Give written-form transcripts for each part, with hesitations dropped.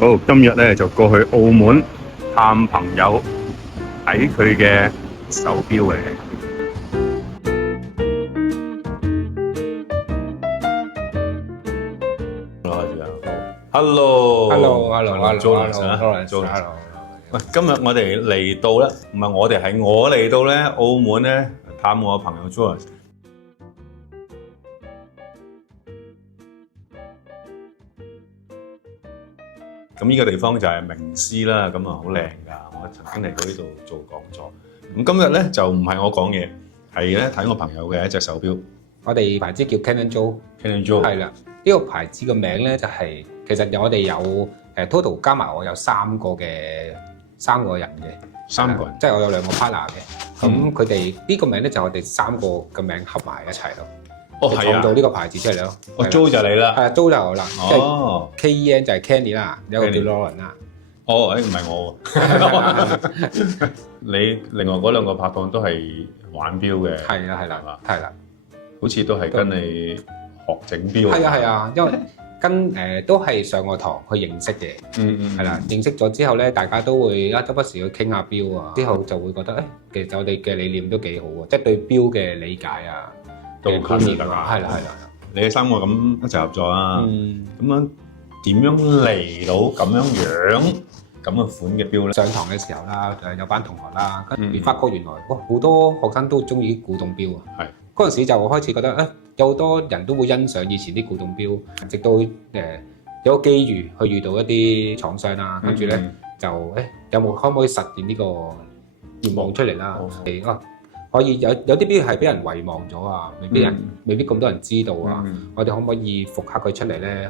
好，今日咧就過去澳門探朋友，睇佢嘅手錶嘅。Hello，Jonas，喂，今日我哋嚟到咧，唔係我哋，係我嚟到咧澳門咧探我朋友 Jonas。咁呢個地方就係名師啦，咁啊好靚㗎。我曾經嚟過呢度做講座。咁今日咧就唔係我講嘢，係咧睇我朋友嘅一隻手錶。我哋牌子叫 Cannon Joe， 係啦。呢個牌子嘅名咧就係其實我哋有total 加埋我有三個人嘅，三個人，即係我有兩個 partner 嘅。咁佢哋呢個名咧就我哋三個嘅名合埋一齊咯。創造呢個牌子出嚟咯。我 Joe 就你啦。係啊 Joe 就我啦。哦。KEN 就係 Kenny 啦，有個叫 Lauren 啦。哦，唔係我喎。你另外嗰兩個拍檔都係玩錶嘅。係啦，係啦。好似都係跟你學整錶。係啊，因為都係上個堂去認識嘅。係啦，認識咗之後咧，大家都會周不時去傾下錶啊。之後就會覺得其實我哋嘅理念都幾好喎，即係對錶嘅理解啊。都近㗎嘛，係啦。你哋三個咁一齊合作啊，咁樣點樣嚟到咁嘅款嘅錶咧？上堂嘅時候啦，有班同學啦，跟住發覺原來好多學生都中意古董錶啊。係嗰陣時就開始覺得有好多人都會欣賞以前啲古董錶，直到有個機遇去遇到一啲廠商啦，跟住咧就可唔可以實現呢個願望出嚟啦？可以有啲錶係俾人遺忘咗啊，未必咁多人知道啊。我哋可唔可以復刻佢出嚟咧？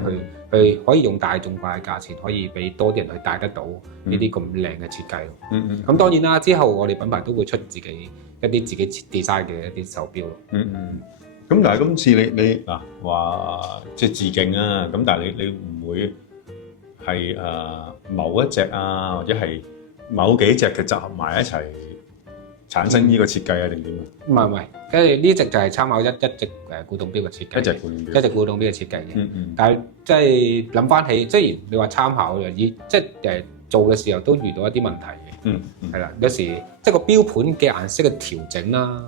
去可以用大眾化嘅價錢，可以俾多啲人去戴得到呢啲咁靚嘅設計。咁當然啦，之後我哋品牌都會出自己 design 嘅一啲手錶咯。咁但係今次你話即係致敬啊，咁但係你唔會係某一隻啊，或者係某幾隻嘅集合埋一齊產生呢個設計啊，定點啊？唔係，跟住呢隻就係參考一隻古董錶嘅設計，一隻古董錶嘅設計嘅。但係即係諗翻起，雖然你話參考嘅，即係做嘅時候都遇到一啲問題嘅。係啦，有時即係個錶盤嘅顏色嘅調整啦。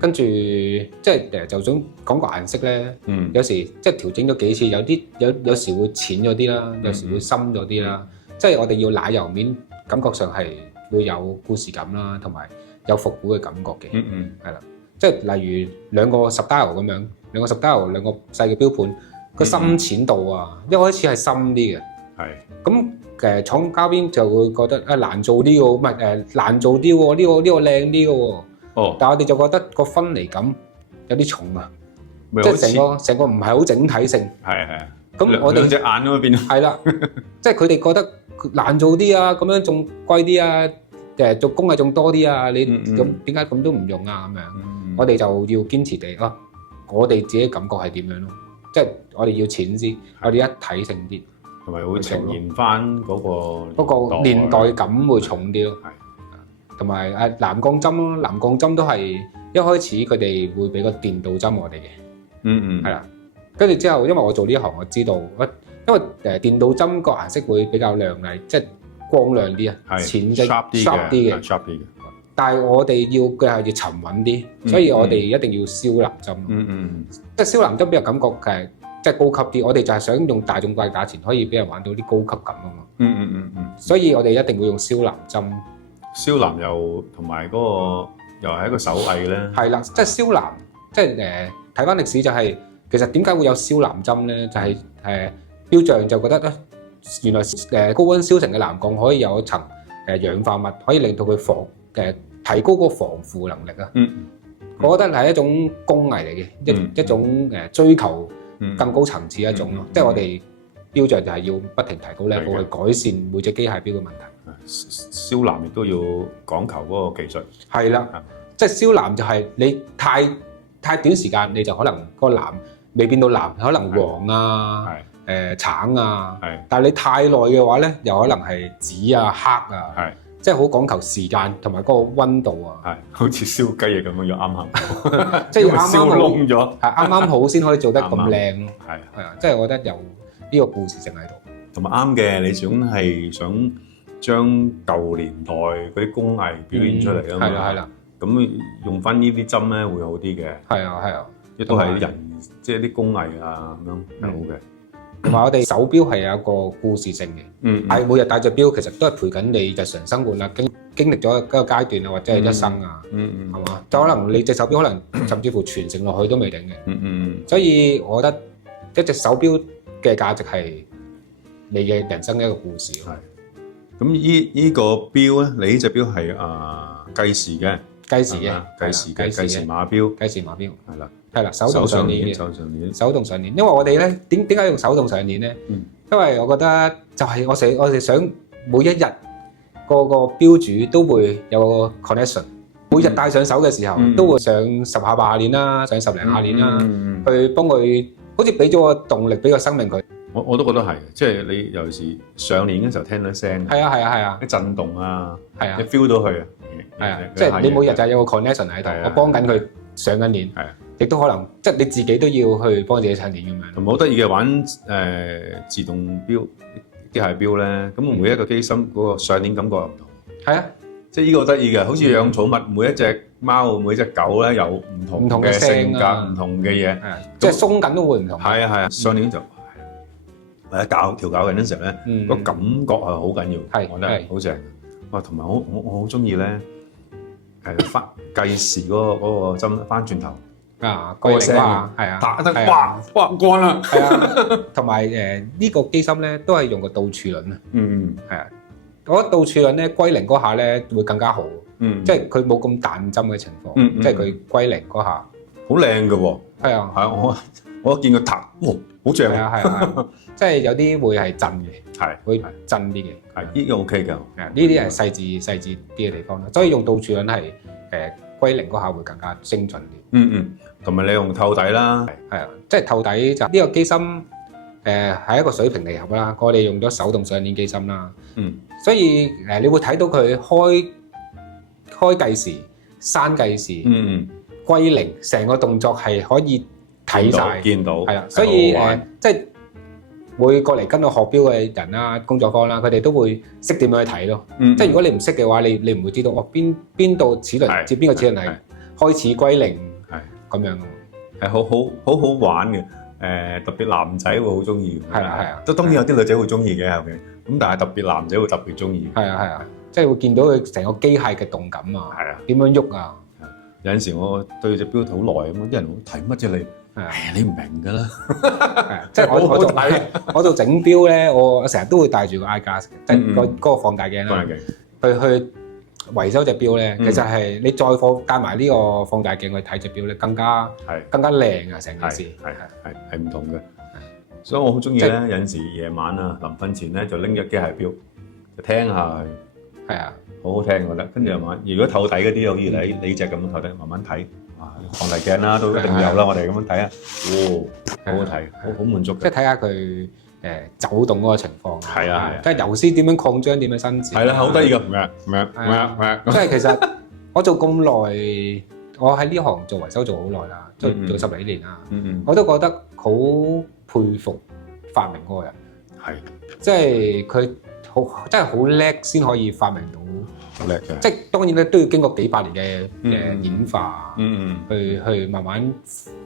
跟住即係就想講個顏色咧。有時即係調整咗幾次，有時會淺咗啲啦，有時會深咗啲啦。即係我哋要奶油面，感覺上係會有故事感啦，同埋有復古嘅感覺嘅。係啦，即係例如兩個10 dial 咁樣，兩個10 dial 兩個細嘅錶盤，個深淺度啊，一開始係深啲嘅。係。咁廠家邊就會覺得難做啲喎，唔係難做啲喎，呢個靚啲嘅喎。哦。但係我哋就覺得個分離感有啲重啊，即係成個唔係好整體性。係。咁我哋兩隻眼咁變。係啦，即係佢哋覺得難做啲啊，咁樣仲貴啲啊。做工藝仲多啲啊！你咁點解咁都唔用啊？咁樣，我哋就要堅持地我哋自己感覺係點樣咯？即係我哋要淺啲，我哋一體性啲，同埋會呈現翻嗰個年代感會重啲咯。係，同埋藍鋼針咯，藍鋼針都係一開始佢哋會俾個電鍍針我哋嘅。係啦，跟住之後，因為我做呢行，我知道，因為電鍍針個顏色會比較亮麗，即係光亮啲啊，淺啲嘅，但係我哋要嘅係要沉穩啲，所以我哋一定要燒藍針。即係燒藍針俾人感覺係即係高級啲，我哋就係想用大眾化嘅價錢可以俾人玩到啲高級感啊嘛。所以我哋一定會用燒藍針。燒藍又同埋嗰個又係一個手藝咧。係啦，即係燒藍，即係睇翻歷史就係其實點解會有燒藍針咧？就係錶匠就覺得原來高溫燒成嘅藍鋼可以有一層氧化物，可以令到佢提高個防腐能力啊。我覺得係一種工藝嚟嘅，一種追求更高層次一種咯。即係我哋錶匠就係要不停提高 level 去改善每隻機械錶嘅問題。燒藍亦都要講求嗰個技術。係啦，即係燒藍就係你太短時間你就可能個藍未變到藍，可能黃啊。橙啊，但係你太耐嘅話咧，又可能係紫啊、黑啊，即係好講求時間同埋嗰個溫度啊，好似燒雞翼咁樣要啱啱，即係要啱啱好，燶咗，啱啱好先可以做得咁靚咯。係啊，即係我覺得有呢個故事性喺度。同埋啱嘅，你想將舊年代嗰啲工藝表現出嚟啊嘛。係啦。咁用翻呢啲針咧會好啲嘅。係啊。亦都係啲人，即係啲工藝啊咁樣係好嘅。同埋我哋手錶係有一個故事性嘅。係每日戴隻錶，其實都係陪緊你日常生活啦，經歷咗一個階段啊，或者係一生啊，係嘛？就可能你隻手錶可能甚至乎傳承落去都未定嘅。所以我覺得一隻手錶嘅價值係你嘅人生嘅一個故事。係。咁依個錶咧，你呢隻錶係計時嘅。計時碼錶。係啦，手動上鏈。手動上鏈，因為我哋咧點解用手動上鏈咧？因為我覺得就係我哋想每一日個錶主都會有個 connection，每日戴上手嘅時候都會上10下8下鏈啦，上10零下鏈啦，去幫佢好似俾咗個動力，俾個生命佢。我都覺得係，即係你尤其是上鏈嘅時候聽到聲，係啊，啲震動啊，你 feel 到佢啊，係啊，即係你每日就有個 connection 喺度，我幫緊佢上緊鏈，亦都可能即係你自己都要去幫自己上鏈咁樣。同埋好得意嘅玩自動錶、機械錶咧，咁每一個機芯嗰個上鏈感覺又唔同。係啊，即係呢個好得意嘅，好似養寵物，每一隻貓、每隻狗咧有唔同嘅性格、唔同嘅嘢，即係鬆緊都會唔同。係啊，上鏈就或者調教緊嘅時候咧，個感覺係好緊要，我覺得好正。哇，同埋我好中意咧，翻計時嗰個針翻轉頭。個聲係啊，打得哇乾啦，係啊，同埋呢個機芯咧都係用個倒儲輪啊，係啊，我覺得倒儲輪咧歸零嗰下咧會更加好，即係佢冇咁彈針嘅情況，即係佢歸零嗰下好靚嘅喎，係啊，係啊，我見佢彈，哇，好正啊，係啊，即係有啲會係震嘅，係會震啲嘅，係呢個 OK 㗎，呢啲係細緻啲嘅地方咯，所以用倒儲輪係歸零嗰下會更加精準啲，同埋你用透底啦，係啊，即係透底就呢個機芯係一個水平離合啦，我哋用咗手動上鏈機芯啦，所以你會睇到佢開計時、閂計時、歸零，成個動作係可以睇晒、見到，係啊，所以即係會過嚟跟我學錶嘅人啦、工作坊啦，佢哋都會識點樣去睇咯，即係如果你唔識嘅話，你唔會知道哦邊度齒輪接邊個齒輪係開始歸零。咁樣係好玩嘅，特別男仔會好中意。係啊，都當然有啲女仔會中意嘅，係咪？咁但係特別男仔會特別中意。係啊，即係會見到佢成個機械嘅動感啊，點樣喐啊？有陣時我對隻錶好耐咁，啲人睇乜啫你？你唔明㗎啦。即係我做整錶咧，我成日都會帶住個 eye glass，即係嗰個放大鏡啦，去維修隻錶咧，其實係你再加埋呢個放大鏡去睇隻錶咧，更加靚啊！成件事係唔同嘅，所以我好中意咧。有陣時夜晚啊，臨瞓前咧就拎隻機械錶就聽下佢，係啊，好好聽我覺得。跟住夜晚，如果透底嗰啲，好似你隻咁透底，慢慢睇，哇！放大鏡啦，都一定有啦。我哋咁樣睇啊，好好睇，好滿足嘅。即係睇下佢走動嗰個情況，係啊，即係油絲點樣擴張，點樣伸展，係啦，好得意㗎，即係其實我做咁耐，我喺呢行做維修做好耐啦，做10幾年啦，我都覺得好佩服發明嗰個人，係，即係佢真係好叻先可以發明到，好叻嘅，即係當然咧都要經過幾百年嘅演化，去慢慢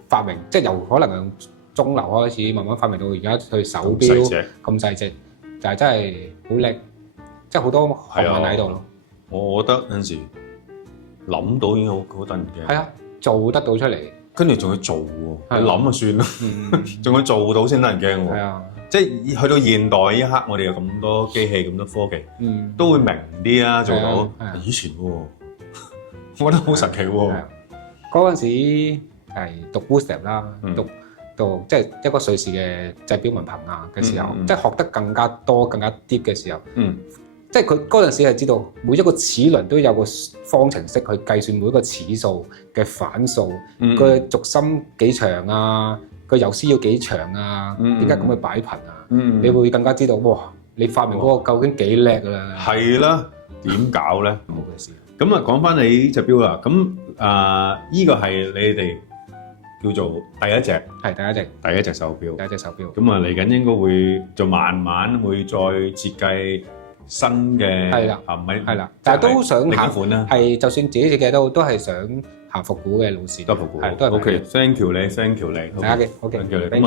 發明，即係由可能用中流開始，慢慢發明到而家去手錶咁細隻，就係真係好叻，即係好多學問喺度咯。我覺得有陣時諗到已經好得人驚。係啊，做得到出嚟，跟住仲要做喎，你諗就算啦，仲要做到先得人驚喎。係啊，即係去到現代呢一刻，我哋有咁多機器、咁多科技，都會明啲啊，做到。以前喎，我覺得好神奇喎。嗰陣時係讀 Bootstrap 啦，讀即係一個瑞士嘅製錶文憑啊嘅時候，即係學得更加多、更加 deep 嘅時候，即係佢嗰陣時係知道每一個齒輪都有個方程式去計算每一個齒數嘅反數，個軸心幾長啊，個油絲要幾長啊，點解咁去擺頻啊？你會更加知道，哇！你發明嗰個究竟幾叻㗎啦？係啦，點搞咧？冇嘅事。咁啊，講翻你呢隻錶啦，咁呢個係你哋叫做第一隻，係第一隻手錶。第一隻手錶。咁啊嚟緊應該會就慢慢會再設計新嘅，係啦，唔係係啦，但係都想另一行款啦。係就算自己設計都係想行復古嘅路線。都復古，係都係。OK，thank you 你，thank you 你。大家嘅 OK，thank you，咁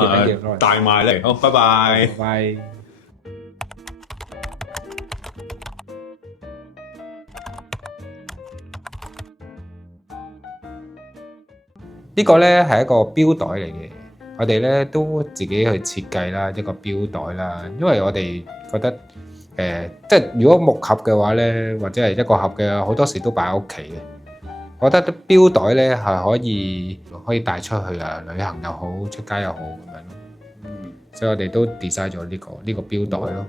啊大賣嚟，好，拜拜。拜拜。呢個咧係一個錶袋嚟嘅，我哋咧都自己去設計啦一個錶袋啦，因為我哋覺得即係如果木盒嘅話咧，或者係一個盒嘅，好多時都擺喺屋企嘅。我覺得啲錶袋咧係可以帶出去啊，旅行又好，出街又好咁樣咯。所以我哋都 design 咗呢個錶袋咯。